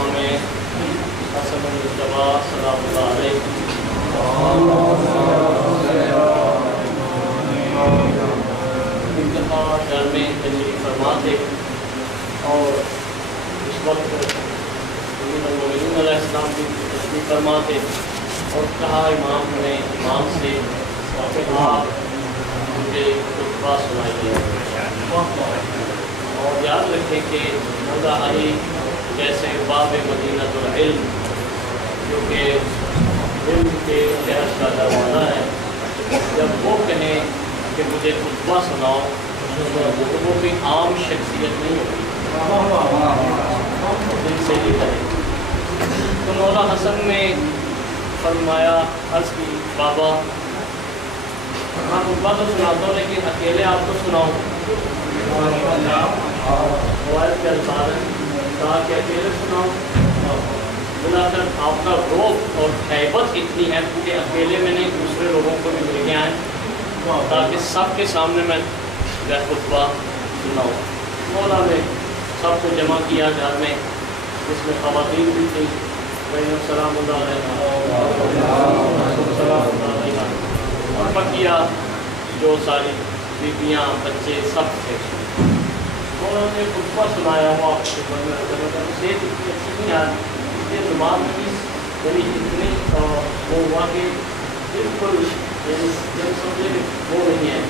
امام حسن المجتبی سلام اللہ علیہ انتہا گھر میں تشریف فرما تھے اور اس وقت المومنین علیہ السلام بھی تشریف فرما تھے اور کہا امام نے امام سے کہ آپ مجھے خطبہ سنائیے اور یاد رکھیں کہ مولا علی جیسے باب مدینۃ العلم جو کہ علم کے شہر کا دروازہ ہے، جب وہ کہیں کہ مجھے خطبہ سناؤ تو وہ کوئی عام شخصیت نہیں ہوگی، دل سے ہی کرے۔ تو مولا حسن نے فرمایا، عرض کی بابا میں خطبہ تو سناتا ہوں لیکن اکیلے آپ کو سناؤں؟ روایت کے الفاظ ہیں کہا کہ اکیلے سناؤں؟ بلا کر آپ کا روب اور ہیبت اتنی ہے کہ اکیلے میں نہیں دوسرے لوگوں کو بھی لے کے آئیں تاکہ سب کے سامنے میں خطبہ سناؤں۔ مولا نے سب کو جمع کیا گھر میں، جس میں خواتین بھی تھیں، سلام اللہ علیہ اور بقیہ جو ساری بیویاں بچے سب تھے۔ انہوں نے خطبہ سنایا ہوا سے اتنی اچھی نہیں آ رہی، یہ زبان میں بھی یعنی اتنی وہ ہوا کہ بالکل سمجھے وہ نہیں ہے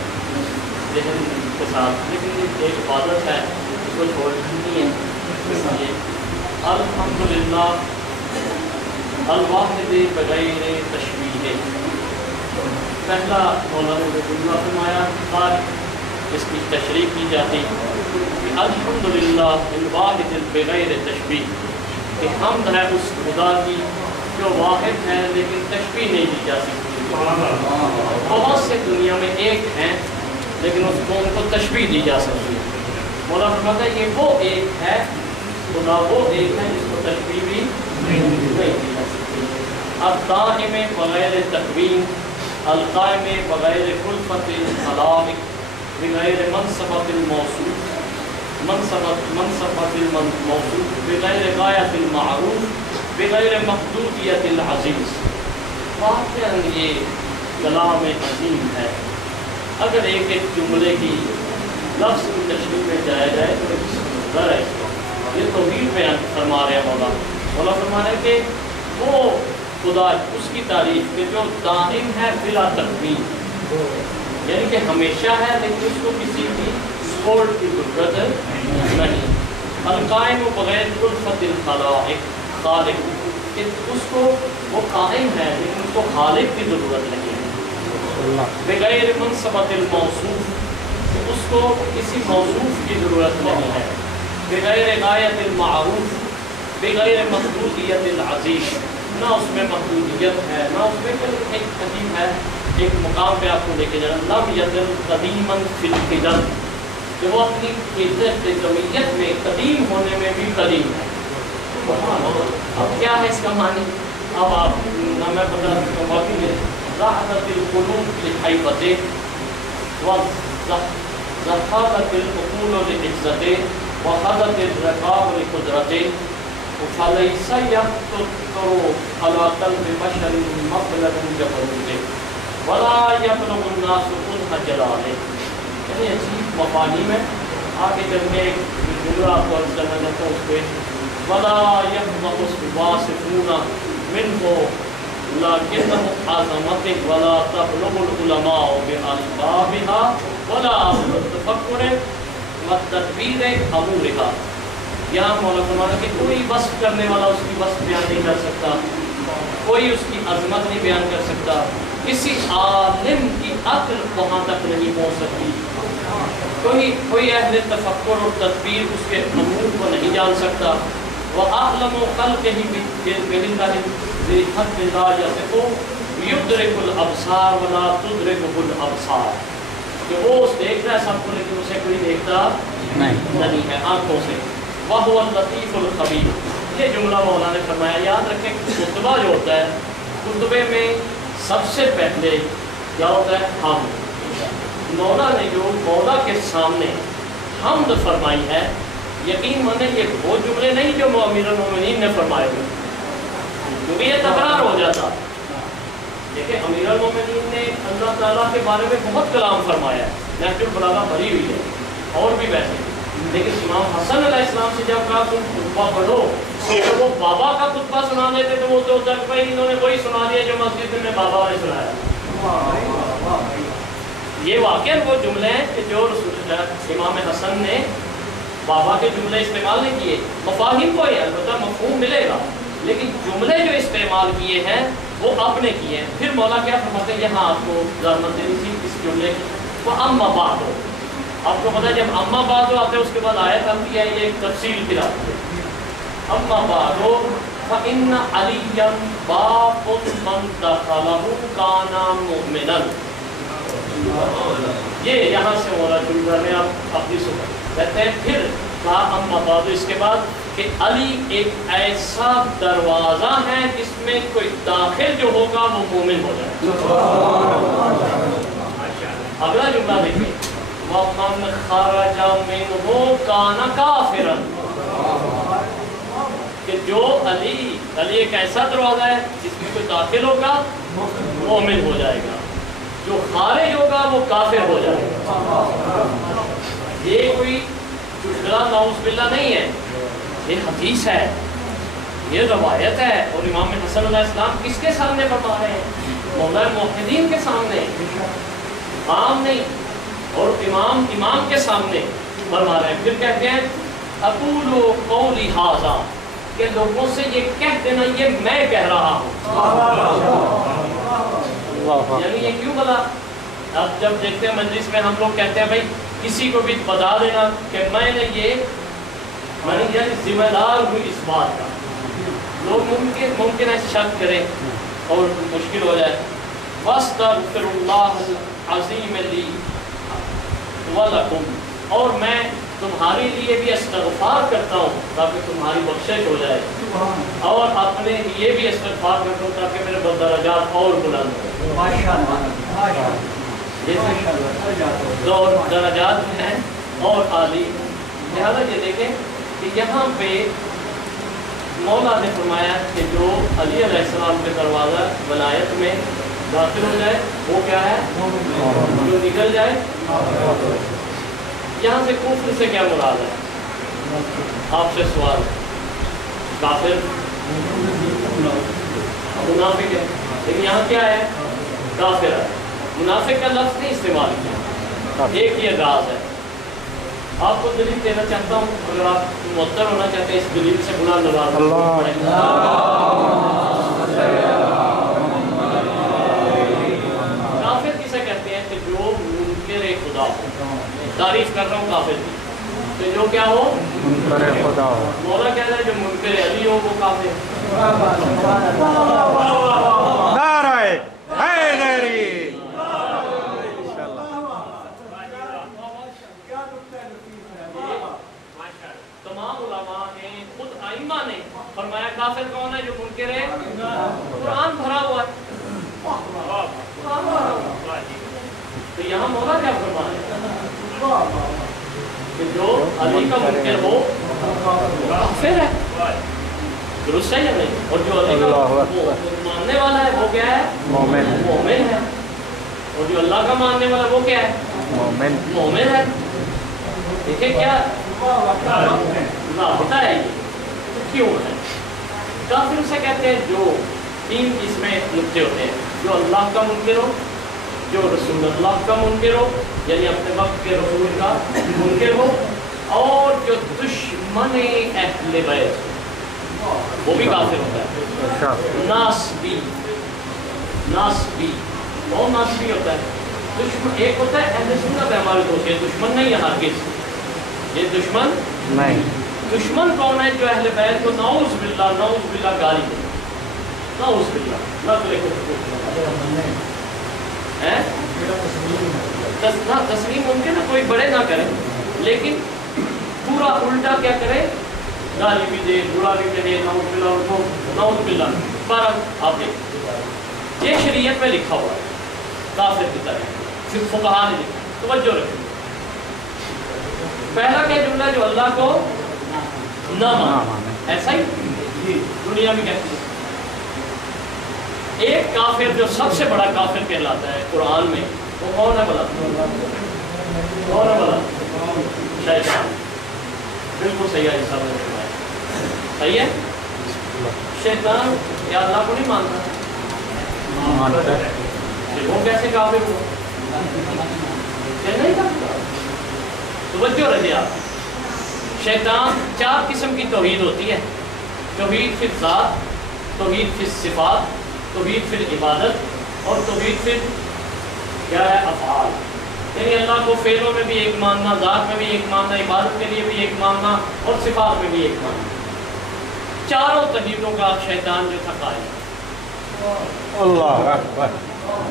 ذہن کے ساتھ، لیکن ایک عبادت ہے اس کو چھوڑنی ہے۔ اس لیے الحمدللہ الواحد بغیر تشبیہ، پہلا مولانا نے جملہ فرمایا، آج اس کی تشریح کی جاتی کہ الحمدللہ الواحد بغیر تشبیہ، کہ حمد ہے اس خدا کی جو واحد ہے لیکن تشبیہ نہیں دی جا سکتی۔ بہت سے دنیا میں ایک ہیں لیکن اس کو ان کو تشبیہ دی جا سکتی ہے۔ مولانا فرماتا ہے یہ وہ ایک ہے، خدا وہ ایک ہے جس کو تشبیہ بھی نہیں دی جا سکتی۔ الدائم بغیر تکوین، القائم بغیر خلفت الخلائق، بغیر منصبت الموصوف، منصبت الموصوف، بغیر غایت المعروف، بغیر محدودیت العزیز۔ واقعاً یہ کلام عظیم ہے۔ اگر ایک ایک جملے کی لفظ کی تشریح میں جایا جائے تو ذرا ہے یہ توحید بیان فرما رہے ہیں مولا فرما رہے ہیں کہ وہ خدا اس کی تعریف کہ جو دائم ہے بلا تکوین، یعنی کہ ہمیشہ ہے لیکن اس کو کسی بھی سپورٹ کی ضرورت نہیں۔ القائم بغیر خلفت الخلائق، خالق کہ اس کو وہ قائم ہے لیکن اس کو خالق کی ضرورت نہیں ہے۔ بغیر منصبت الموصوف، اس کو کسی موصوف کی ضرورت نہیں ہے۔ بغیر غایت المعروف، بغیر محدودیت العزیز، نہ اس میں محدودیت ہے نہ اس میں ایک قدیم ہے۔ ایک مقام پہ آپ کو لے کے جانا، لم یزل قدیما فی القدم، کہ وہ اپنی قدمیت میں قدیم ہونے میں بھی قدیم ہے۔ اب کیا ہے اس کا معنی؟ اب آپ نہ میں بتا سکتا ہوں، باقی میں ذہبت القلوب لحیبتہ وذہبت العقول لعزتہ وخضت الرقاب لقدرتہ فلیس یخطر علی قلب بشر مبلغ جبروتہ ولا یبلغ الناس کنہ جلالہ۔ یعنی عجیب مفاہیم ہے۔ آگے جب میں ایک جملہ آپ کو عرض کرنا چاہتا ہوں اس پہ، ولا یبلغ الواصفون منہ لکنہ عظمتہ ولا تبلغ العلماء بألقابها ولا التفکر والتدبیر امورها۔ یہاں مولانا فرمانا کہ کوئی وصف کرنے والا اس کی وصف بیان نہیں کر سکتا، کوئی اس کی عظمت نہیں بیان کر سکتا، کسی عالم کی عقل وہاں تک نہیں پہنچ سکتی، کوئی اہل تفکر اور تدبیر اس کے امور کو نہیں جان سکتا۔ وَأَعْلَمُ خَلْقِهِ بِاللَّهِ بِحَقِّ لَا يَصِفُ يُدْرِكُ الْأَبْصَارَ وَلَا تُدْرِكُهُ الْأَبْصَارُ، کہ وہ دیکھ رہا ہے سب کو لیکن اسے کوئی دیکھتا نہیں ہے آنکھوں سے۔ وَهُوَ اللَّطِيفُ الْخَبِيرُ، یہ جملہ مولانا نے فرمایا۔ یاد رکھیں خطبہ جو ہوتا ہے، خطبے میں سب سے پہلے کیا ہوتا ہے؟ حمد۔ مولا نے جو مولا کے سامنے حمد فرمائی ہے یقین مانے یہ وہ جملے نہیں جو امیر المومنین نے فرمائے ہوئے، کیونکہ یہ تکرار ہو جاتا۔ دیکھیں امیر المومنین نے اللہ تعالیٰ کے بارے میں بہت کلام فرمایا ہے، نہج البلاغہ بھری ہوئی ہے اور بھی ویسے، لیکن امام حسن علیہ السلام سے جب کہا تم خطبہ پڑھو تو وہ بابا کا خطبہ سنا دیتے تو وہ تو تک بھائی انہوں نے وہی سنا دیا جو مسجد میں بابا نے سنایا۔ یہ واقعہ وہ جملے ہیں کہ جو امام حسن نے بابا کے جملے استعمال نہیں کیے، مفاہیم کو ہے البتہ مفہوم ملے گا، لیکن جملے جو استعمال کیے ہیں وہ آپ نے کیے ہیں۔ پھر مولا کیا فرماتے ہیں، یہاں آپ کو ضرورت دینی تھی اس جملے کی، وہ اما بعد ہو۔ آپ کو پتہ ہے جب اما بعد آتے ہیں اس کے بعد آیت آتی ہے، یہ ایک تفصیل پھر آتی ہے۔ اما بعد فإن علیٰ باب من دخلہ کان مؤمنا، یہ یہاں سے مولا جملہ میں آپ اپنی سنیں کہتے ہیں۔ پھر کہا اما بعد، اس کے بعد کہ علی ایک ایسا دروازہ ہے جس میں کوئی داخل جو ہوگا وہ مومن ہو جائے۔ اگلا جملہ دیکھیں، وَمَنْ خَرَجَ مِنْهُ كَانَ كَافِرًا، کہ جو علی ایک ایسا دروازہ ہے جس میں کوئی داخل ہوگا مومن ہو جائے گا، جو خارج ہوگا وہ کافر ہو جائے گا۔ یہ کوئی چٹکلا نعوذ باللہ نہیں ہے، یہ حدیث ہے، یہ روایت ہے، اور امام حسن علیہ السلام کس کے سامنے فرما رہے ہیں؟ مولا موحدین کے سامنے، عام نہیں، اور امام کے سامنے فرما رہے ہیں۔ پھر کہتے ہیں اقول قولی ھذا، کہ لوگوں سے یہ کہہ دینا یہ میں کہہ رہا ہوں۔ یعنی یہ کیوں بولا؟ اب جب دیکھتے ہیں مجلس میں ہم لوگ کہتے ہیں بھائی کسی کو بھی بتا دینا کہ میں نے یہ یعنی ذمہ دار ہوں اس بات کا، لوگ ممکن ہے شک کریں اور مشکل ہو جائے۔ وَاسْتَغْفِرُ اللَّهَ الْعَظِيمَ لِي وَلَكُمْ، اور میں تمہارے لیے بھی استغفار کرتا ہوں تاکہ تمہاری بخشش ہو جائے، اور اپنے لیے بھی استغفار کرتا ہوں تاکہ میرے درجات اور بلند ہوں۔ دو درجات ہیں اور عالی، لہذا یہ دیکھیں کہ یہاں پہ مولا نے فرمایا کہ جو علی علیہ السلام کے دروازہ ولایت میں داخل ہو جائے وہ کیا ہے، جو نکل جائے۔ یہاں سے کفر سے کیا مراد ہے؟ آپ سے سوال، کافر منافق ہے، لیکن یہاں کیا ہے؟ کافر ہے۔ منافق کا لفظ نہیں استعمال کیا، ایک یہ راز ہے۔ آپ کو دلیل دینا چاہتا ہوں، اگر آپ معطر ہونا چاہتے ہیں اس دلیل سے بلند آواز میں کافر کسے کہتے ہیں؟ کہ جو منکر خدا ہو، تعریف کر رہا ہوں کافر کی، کہ جو کیا ہو؟ منکر خدا ہو۔ مولا کہتا ہے جو منکر علی ہو وہ کافر۔ نعرہ حیدری۔ تمام علماء نے، خود ائمہ نے فرمایا کافر کون ہے؟ جو منکر ہے، قرآن بھرا ہوا ہے۔ تو یہاں مولا کیا فرما ہے کہ جو علی کا منکر ہو کافر ہے، درست ہے یا نہیں؟ اور جو علی کا ماننے والا ہے وہ کیا ہے؟ مومن ہے۔ اور جو اللہ کا ماننے والا وہ کیا ہے؟ مومن ہے۔ دیکھیں کیا رابطہ ہے، یہ کیوں ہے؟ کافر اسے کہتے ہیں جو تین اس میں نقطے ہوتے ہیں، جو اللہ کا منکر ہو، جو رسول اللہ کا منکر ہو یعنی اپنے وقت کے رسول کا منکر ہو، اور جو دشمن اہل بیت وہ بھی کافر ہوتا ہے۔ ناسبی اور ناسبی ہوتا ہے دشمن، ایک ہوتا ہے اہل سنت ہے ہمارے دوست، یہ دشمن نہیں ہے ہرگز، یہ دشمن نہیں۔ دشمن کون ہے؟ جو اہل بیت کو نعوذ باللہ گالی دے، نعوذ باللہ نہ کرے تسلیم ممکن ہے کوئی بڑے نہ کرے، لیکن پورا الٹا کیا کرے؟ گالی بھی دے، برا بھی کہے، نعوذ باللہ، ان کو نعوذ باللہ۔ پر آپ دیکھیں یہ شریعت میں لکھا ہوا ہے کافر کی طرح، صرف فقہا نے لکھا، توجہ رکھیں۔ پہلا کیا جملہ؟ جو اللہ کو نہ مانے. ایسا ہی دنیا میں کہتے ہیں. ایک کافر جو سب سے بڑا کافر کہلاتا ہے قرآن میں، وہ کون ہے بلا؟ کون ہے بلا؟ شیطان. بالکل صحیح ہے صاحب نے فرمایا. صحیح ہے. شیطان یا اللہ کو نہیں مانتا، وہ کیسے کافر ہوا؟ نہیں کرتا. توجہ رہے آپ. شیطان 4 قسم کی توحید ہوتی ہے: توحید فی الذات، توحید فی الصفات، توحید فی العبادت، اور توحید فی کیا ہے افعال. یعنی اللہ کو فعلوں میں بھی ایک ماننا، ذات میں بھی ایک ماننا، عبادت کے لیے بھی ایک ماننا، اور صفات میں بھی ایک ماننا. چاروں توحیدوں کا شیطان جو تھا قائل. اللہ اکبر.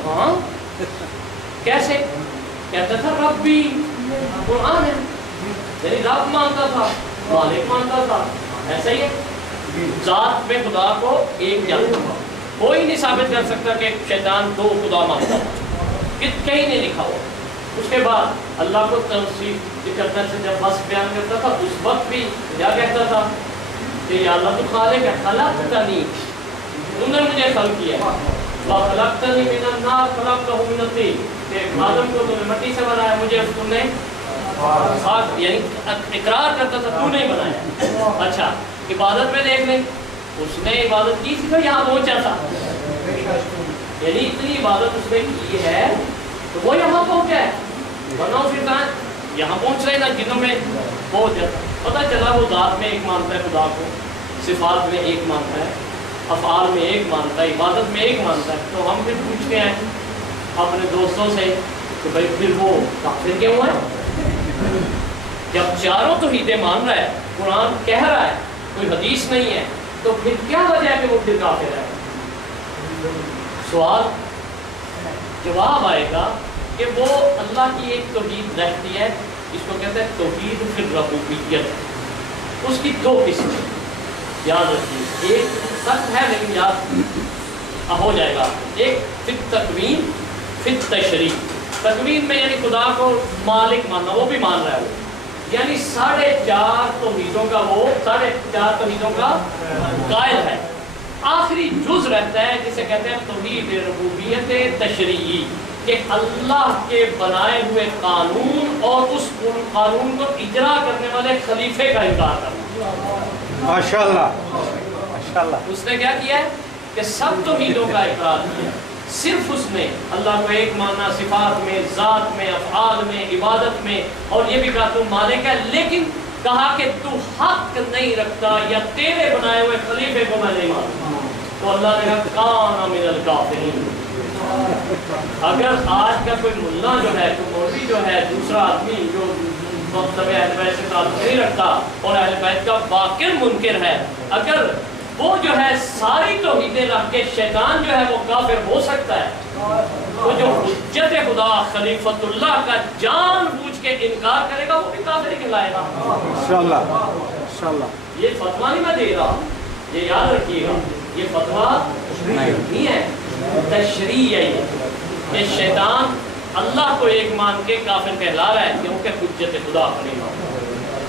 ہاں کیسے؟ کہتا تھا ربی، قرآن ہے، یعنی رب مانتا تھا، مالک مانتا تھا. ایسا ہی ہے. ذات میں خدا کو ایک جانتا تھا. کوئی نہیں ثابت کر سکتا کہ شیطان 2 خدا مانتا تھا، کہیں نہیں لکھا ہوا. اس کے بعد اللہ کو توصیف کرنے سے جب وصف بیان کرتا تھا، اس وقت بھی کیا کہتا تھا کہ یا اللہ تو خالق ہے، خلقتنی، تم نے مجھے خلق کیا ہے، وخلقتنی من النار خلقتہ من الطین، کہ آدم کو تم نے مٹی سے بنایا، مجھے تم نے یعنی اقرار کرتا تھا تو نہیں بنایا. اچھا عبادت میں دیکھ لیں، اس نے عبادت کی تھی تو یہاں پہنچا تھا، یعنی اتنی عبادت اس نے کی ہے تو وہ یہاں پہنچا ہے. ورنہ پھر یہاں پہنچ رہے نا جنوں میں پہنچ جاتا. پتہ چلا وہ ذات میں ایک مانتا ہے خدا کو، صفات میں ایک مانتا ہے، افعال میں ایک مانتا ہے، عبادت میں ایک مانتا ہے. تو ہم پھر پوچھتے ہیں اپنے دوستوں سے کہ بھائی پھر وہ کافر کیوں ہے؟ جب چاروں توحیدیں مان رہا ہے، قرآن کہہ رہا ہے، کوئی حدیث نہیں ہے، تو پھر کیا وجہ ہے کہ وہ پھر کافر ہے؟ سوال جواب آئے گا کہ وہ اللہ کی ایک توحید رہتی ہے، اس کو کہتے ہیں توحید فی الربوبیت. اس کی 2 قسمیں یاد رکھیے. ایک سخت ہے لیکن یاد ہو جائے گا. ایک فی التکوین، فی التشریع. تکوین میں یعنی خدا کو مالک ماننا، وہ بھی مان رہا ہے وہ، یعنی 4.5 توحیدوں کا وہ 4.5 توحیدوں کا قائل ہے. آخری جز رہتا ہے جسے کہتے ہیں توحید ربوبیت تشریعی، کہ اللہ کے بنائے ہوئے قانون اور اس قانون کو اجرا کرنے والے خلیفے کا انکار کرنا. ماشاءاللہ ماشاءاللہ. اس نے کیا کیا ہے کہ سب توحیدوں کا اقرار کیا، صرف اس نے اللہ کو ایک ماننا، صفات میں، ذات میں، افعال میں، عبادت میں، اور یہ بھی کہا تو مالک ہے، لیکن کہا کہ تو حق نہیں رکھتا یا تیرے بنائے ہوئے خلیفے کو میں نہیں مانتا. تو اللہ نے کہا کان من الکافرین. اگر آج کا کوئی ملا جو ہے، کوئی مولوی جو ہے، دوسرا آدمی جو مطلب اہل بیت سے تعلق نہیں رکھتا اور اہل بیت کا واقع منکر ہے، اگر وہ جو ہے ساری توحیدیں رکھ کے شیطان جو ہے وہ کافر ہو سکتا ہے، وہ جو حجت خدا خلیفۃ اللہ کا جان بوجھ کے انکار کرے گا وہ بھی کافر ہی کہلائے گا. انشاءاللہ انشاءاللہ. یہ فتویٰ نہیں میں دے رہا، یہ یاد رکھیے گا، یہ فتویٰ نہیں ہے، تشریع ہے. یہ شیطان اللہ کو ایک مان کے کافر کہلا رہا ہے کیونکہ حجت خدا کو نہیں مان رہا،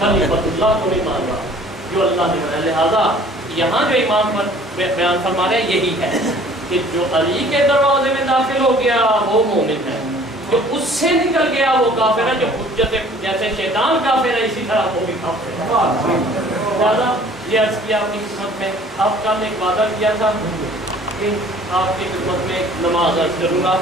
خلیفۃ اللہ کو نہیں مان رہا جو اللہ نے بنایا. لہٰذا یہاں جو امام پر بیان فرما رہے ہیں یہی ہے کہ جو علی کے دروازے میں داخل ہو گیا وہ مومن ہے، جو اس سے نکل گیا وہ کافر ہے. جو حجت جیسے شیطان کافر ہے اسی طرح وہ بھی کافر ہے. لہٰذا یہ عرض کیا اپنی خدمت میں. اب کل ایک وعدہ کیا تھا کہ آپ کی خدمت میں نماز عرض کروں گا.